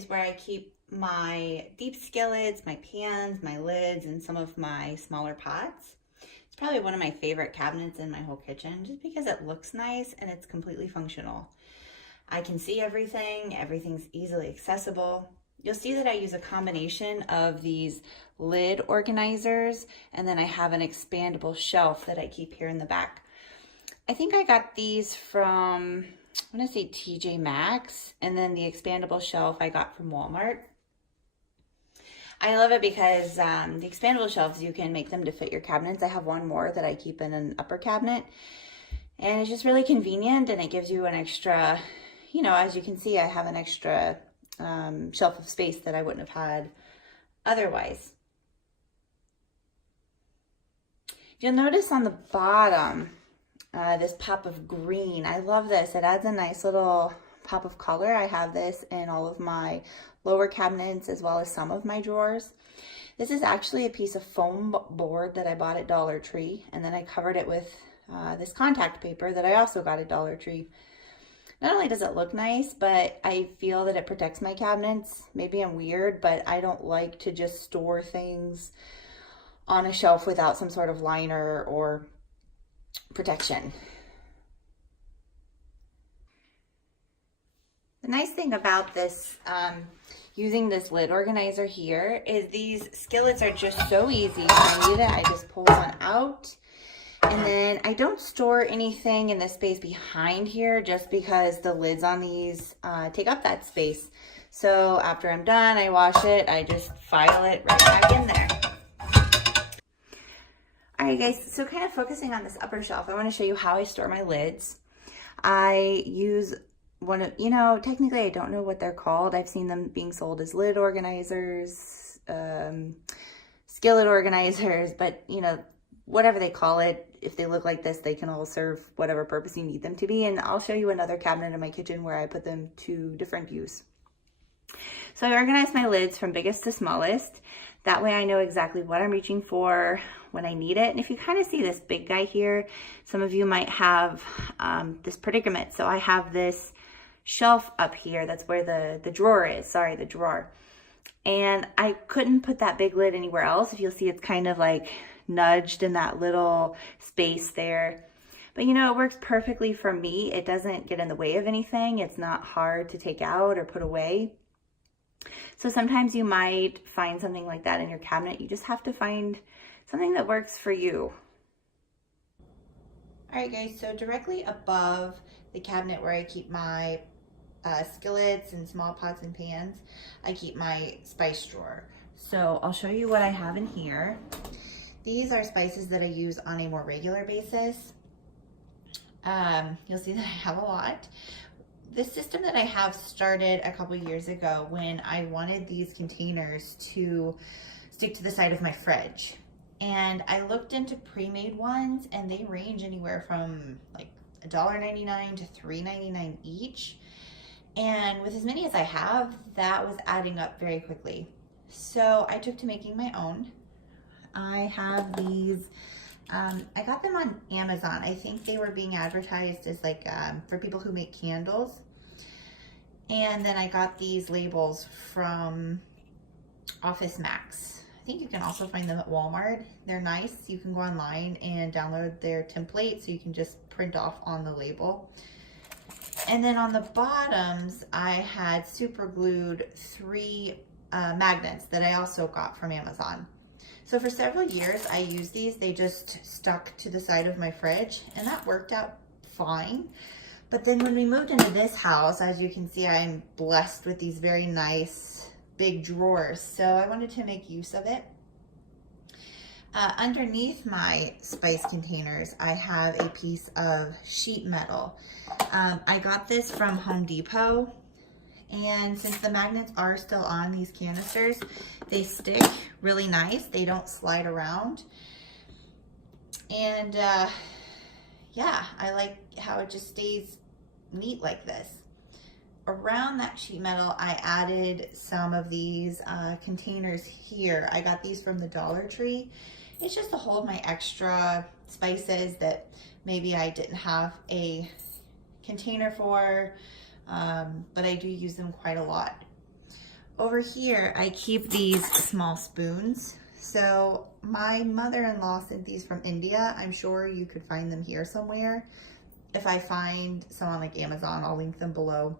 is where I keep my deep skillets, my pans, my lids, and some of my smaller pots. It's probably one of my favorite cabinets in my whole kitchen just because it looks nice and it's completely functional. I can see everything, everything's easily accessible. You'll see that I use a combination of these lid organizers, and then I have an expandable shelf that I keep here in the back. I think I got these from, I want to say TJ Maxx, and then the expandable shelf I got from Walmart. I love it because the expandable shelves, you can make them to fit your cabinets. I have one more that I keep in an upper cabinet, and it's just really convenient, and it gives you an extra, you know, as you can see, I have an extra shelf of space that I wouldn't have had otherwise. You'll notice on the bottom, this pop of green. I love this. It adds a nice little pop of color. I have this in all of my lower cabinets as well as some of my drawers. This is actually a piece of foam board that I bought at Dollar Tree, and then I covered it with this contact paper that I also got at Dollar Tree. Not only does it look nice, but I feel that it protects my cabinets. Maybe I'm weird, but I don't like to just store things on a shelf without some sort of liner or protection. The nice thing about this, using this lid organizer here, is these skillets are just so easy. When I need it, I just pull one out. And then I don't store anything in the space behind here just because the lids on these take up that space. So after I'm done, I wash it, I just file it right back in there. All right, guys, so kind of focusing on this upper shelf, I want to show you how I store my lids. I use one of, you know, technically I don't know what they're called. I've seen them being sold as lid organizers, skillet organizers, but you know, whatever they call it, if they look like this, they can all serve whatever purpose you need them to be. And I'll show you another cabinet in my kitchen where I put them to different use. So I organize my lids from biggest to smallest. That way I know exactly what I'm reaching for when I need it. And if you kind of see this big guy here, some of you might have this predicament. So I have this shelf up here. That's where the drawer is. Sorry, the drawer. And I couldn't put that big lid anywhere else. If you'll see, it's kind of like nudged in that little space there. But you know, it works perfectly for me. It doesn't get in the way of anything. It's not hard to take out or put away. So sometimes you might find something like that in your cabinet. You just have to find something that works for you. All right, guys, so directly above the cabinet where I keep my skillets and small pots and pans, I keep my spice drawer. So I'll show you what I have in here. These are spices that I use on a more regular basis. You'll see that I have a lot. This system that I have started a couple years ago when I wanted these containers to stick to the side of my fridge. And I looked into pre-made ones, and they range anywhere from like $1.99 to $3.99 each. And with as many as I have, that was adding up very quickly. So I took to making my own. I have these, I got them on Amazon. I think they were being advertised as like for people who make candles. And then I got these labels from Office Max. I think you can also find them at Walmart. They're nice. You can go online and download their template so you can just print off on the label. And then on the bottoms, I had super glued 3 magnets that I also got from Amazon. So for several years, I used these. They just stuck to the side of my fridge, and that worked out fine. But then when we moved into this house, as you can see, I'm blessed with these very nice big drawers. So I wanted to make use of it. Underneath my spice containers, I have a piece of sheet metal. I got this from Home Depot. And since the magnets are still on these canisters, they stick really nice. They don't slide around. And yeah, I like how it just stays neat like this. Around that sheet metal, I added some of these containers here. I got these from the Dollar Tree. It's just to hold my extra spices that maybe I didn't have a container for. But I do use them quite a lot. Over here, I keep these small spoons. So my mother-in-law sent these from India. I'm sure you could find them here somewhere. If I find some on like Amazon, I'll link them below.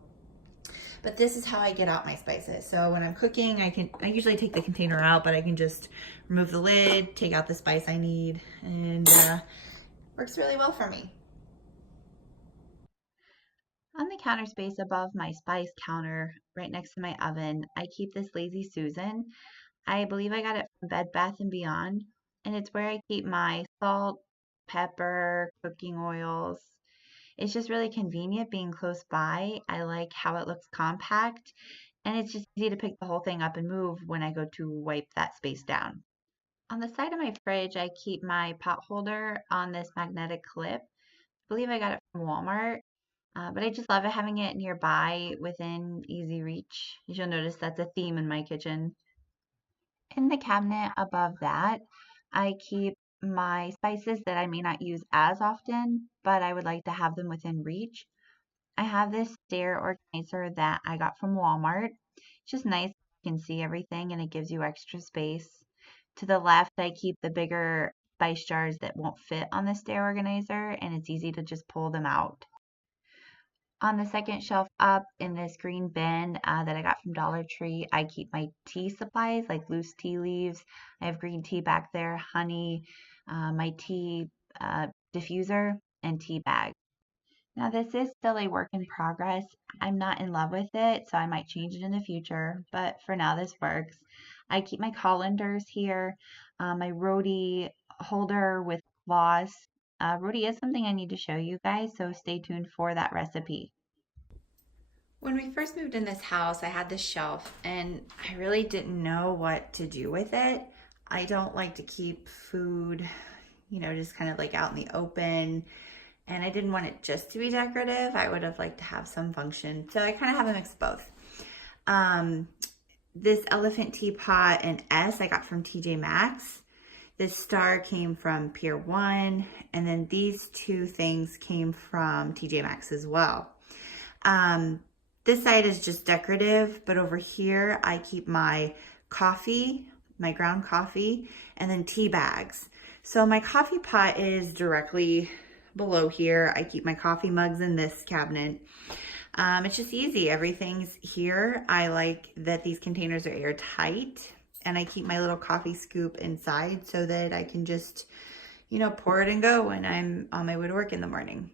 But this is how I get out my spices. So when I'm cooking, I usually take the container out, but I can just remove the lid, take out the spice I need, and works really well for me. On the counter space above my spice counter, right next to my oven, I keep this Lazy Susan. I believe I got it from Bed Bath & Beyond, and it's where I keep my salt, pepper, cooking oils. It's just really convenient being close by. I like how it looks compact, and it's just easy to pick the whole thing up and move when I go to wipe that space down. On the side of my fridge, I keep my pot holder on this magnetic clip. I believe I got it from Walmart, but I just love it having it nearby within easy reach. As you'll notice, that's a theme in my kitchen. In the cabinet above that, I keep my spices that I may not use as often, but I would like to have them within reach. I have this stair organizer that I got from Walmart. It's just nice. You can see everything and it gives you extra space. To the left, I keep the bigger spice jars that won't fit on the stair organizer, and it's easy to just pull them out. On the second shelf up in this green bin that I got from Dollar Tree, I keep my tea supplies like loose tea leaves. I have green tea back there, honey, my tea diffuser, and tea bag. Now this is still a work in progress. I'm not in love with it, so I might change it in the future, but for now this works. I keep my colanders here, my roti holder with floss. Roti is something I need to show you guys, so stay tuned for that recipe. When we first moved in this house, I had this shelf and I really didn't know what to do with it. I don't like to keep food, just kind of like out in the open. And I didn't want it just to be decorative. I would have liked to have some function. So I kind of have a mix of both. This elephant teapot and S I got from TJ Maxx. This star came from Pier 1. And then these two things came from TJ Maxx as well. This side is just decorative, but over here I keep my coffee, my ground coffee, and then tea bags. So my coffee pot is directly below here. I keep my coffee mugs in this cabinet. It's just easy. Everything's here. I like that these containers are airtight, and I keep my little coffee scoop inside so that I can just, pour it and go when I'm on my way to work in the morning.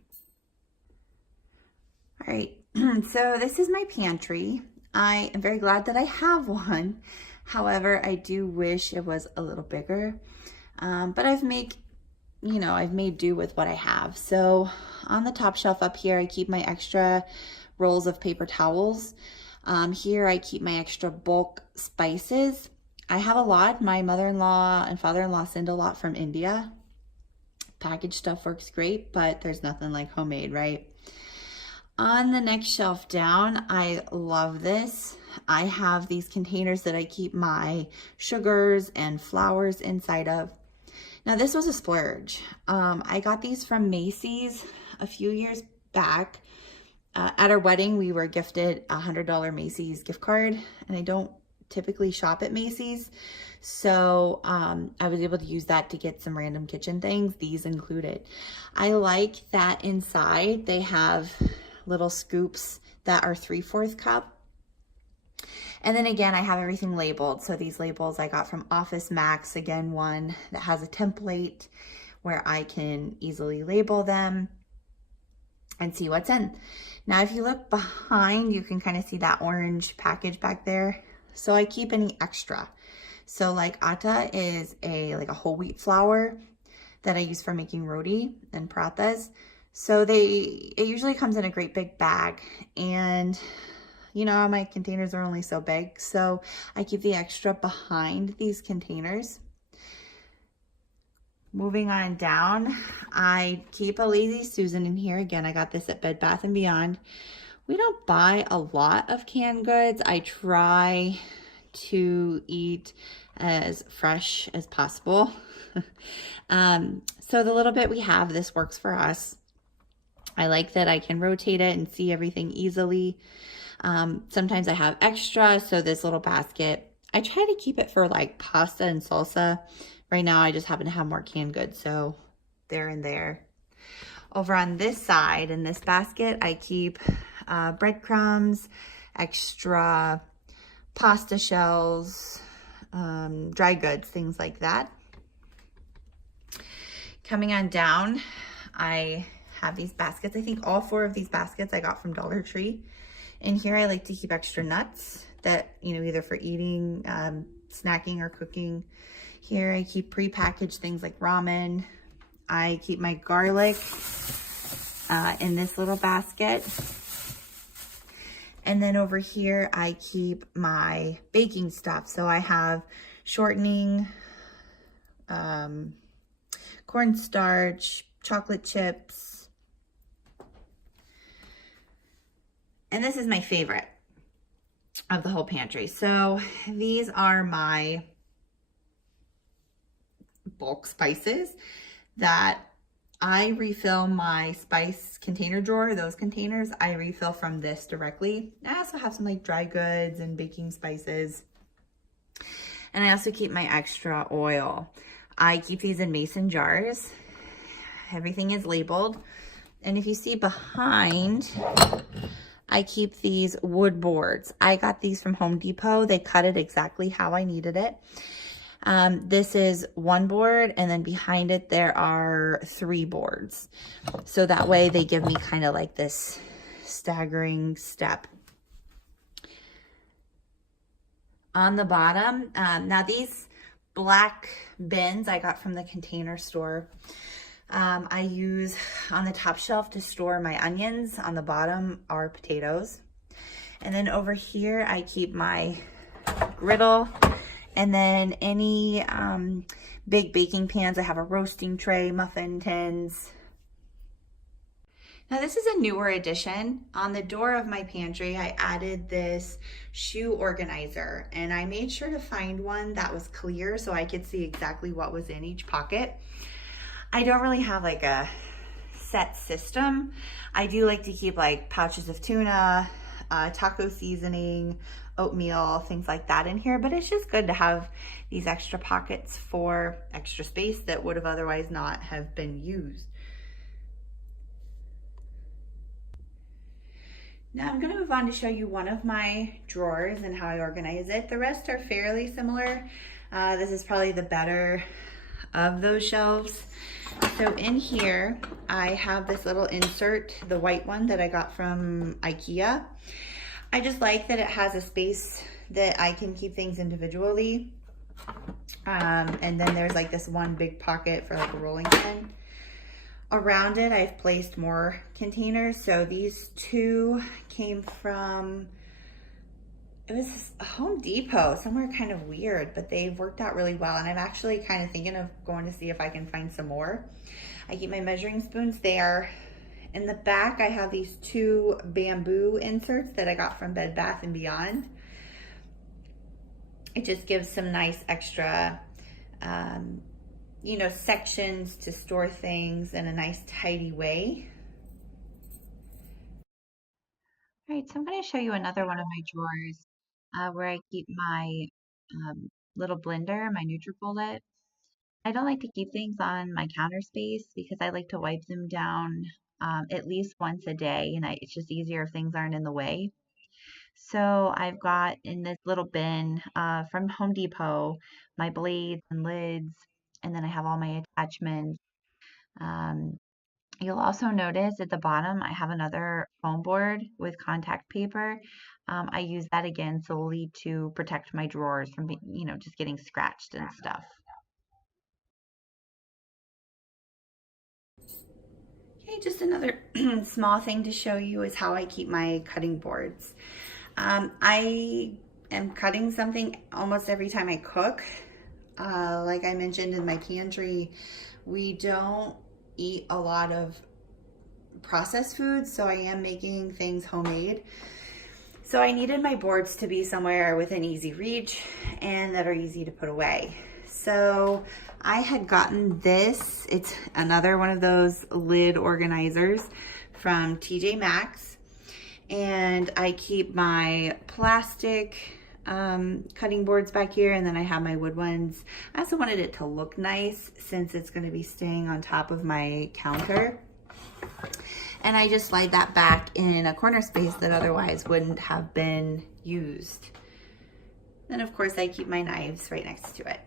All right, so this is my pantry. I am very glad that I have one. However, I do wish it was a little bigger, but I've made do with what I have. So on the top shelf up here, I keep my extra rolls of paper towels. Here I keep my extra bulk spices. I have a lot. My mother-in-law and father-in-law send a lot from India. Packaged stuff works great, but there's nothing like homemade, right? On the next shelf down, I love this. I have these containers that I keep my sugars and flours inside of. Now this was a splurge. I got these from Macy's a few years back. At our wedding, we were gifted a $100 Macy's gift card, and I don't typically shop at Macy's. So I was able to use that to get some random kitchen things, these included. I like that inside they have little scoops that are 3/4 cup. And then again, I have everything labeled. So these labels I got from Office Max, again, one that has a template where I can easily label them and see what's in. Now, if you look behind, you can kind of see that orange package back there. So I keep any extra. So like atta is like a whole wheat flour that I use for making roti and parathas. So it usually comes in a great big bag, and my containers are only so big, so I keep the extra behind these containers. Moving on down, I keep a Lazy Susan in here. Again, I got this at Bed Bath & Beyond. We don't buy a lot of canned goods. I try to eat as fresh as possible. So the little bit we have, this works for us. I like that I can rotate it and see everything easily. Sometimes I have extra, so this little basket, I try to keep it for like pasta and salsa. Right now I just happen to have more canned goods, so they're in there. Over on this side, in this basket, I keep breadcrumbs, extra pasta shells, dry goods, things like that. Coming on down, I have these baskets. I think all 4 of these baskets I got from Dollar Tree. In here, I like to keep extra nuts that, you know, either for eating, snacking, or cooking. Here, I keep prepackaged things like ramen. I keep my garlic in this little basket. And then over here, I keep my baking stuff. So I have shortening, cornstarch, chocolate chips. And this is my favorite of the whole pantry. So these are my bulk spices that I refill my spice container drawer. Those containers I refill from this directly. I also have some like dry goods and baking spices. And I also keep my extra oil. I keep these in mason jars. Everything is labeled. And if you see behind, I keep these wood boards. I got these from Home Depot. They cut it exactly how I needed it. This is 1 board, and then behind it there are 3 boards. So that way they give me kind of like this staggering step. On the bottom, now these black bins I got from the Container Store. I use on the top shelf to store my onions. On the bottom are potatoes. And then over here I keep my griddle, and then any big baking pans. I have a roasting tray, muffin tins. Now this is a newer addition. On the door of my pantry, I added this shoe organizer, and I made sure to find one that was clear so I could see exactly what was in each pocket. I don't really have like a set system. I do like to keep like pouches of tuna, taco seasoning, oatmeal, things like that in here, but it's just good to have these extra pockets for extra space that would have otherwise not have been used. Now I'm going to move on to show you one of my drawers and how I organize it. The rest are fairly similar. This is probably the better of those shelves. So in here, I have this little insert, the white one that I got from IKEA. I just like that it has a space that I can keep things individually. And then there's like this one big pocket for like a rolling pin. Around it, I've placed more containers. So these 2 came from, it was Home Depot, somewhere kind of weird, but they've worked out really well. And I'm actually kind of thinking of going to see if I can find some more. I keep my measuring spoons there. In the back, I have these 2 bamboo inserts that I got from Bed Bath & Beyond. It just gives some nice extra, you know, sections to store things in a nice tidy way. All right, so I'm going to show you another one of my drawers where I keep my little blender, my NutriBullet. I don't like to keep things on my counter space because I like to wipe them down at least once a day, and it's just easier if things aren't in the way. So I've got in this little bin from Home Depot my blades and lids, and then I have all my attachments. You'll also notice at the bottom I have another foam board with contact paper. I use that again solely to protect my drawers from, you know, just getting scratched and stuff. Okay, just another small thing to show you is how I keep my cutting boards. I am cutting something almost every time I cook. Like I mentioned in my pantry, we don't eat a lot of processed foods, so I am making things homemade. So I needed my boards to be somewhere within easy reach and that are easy to put away. So I had gotten this. It's another one of those lid organizers from TJ Maxx. And I keep my plastic cutting boards back here, and then I have my wood ones. I also wanted it to look nice since it's going to be staying on top of my counter. And I just slide that back in a corner space that otherwise wouldn't have been used. Then of course I keep my knives right next to it.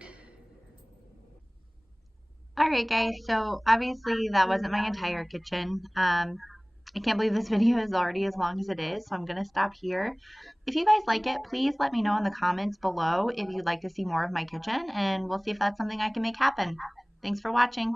All right, guys, so obviously that wasn't my entire kitchen. I can't believe this video is already as long as it is, so I'm going to stop here. If you guys like it, please let me know in the comments below if you'd like to see more of my kitchen, and we'll see if that's something I can make happen. Thanks for watching.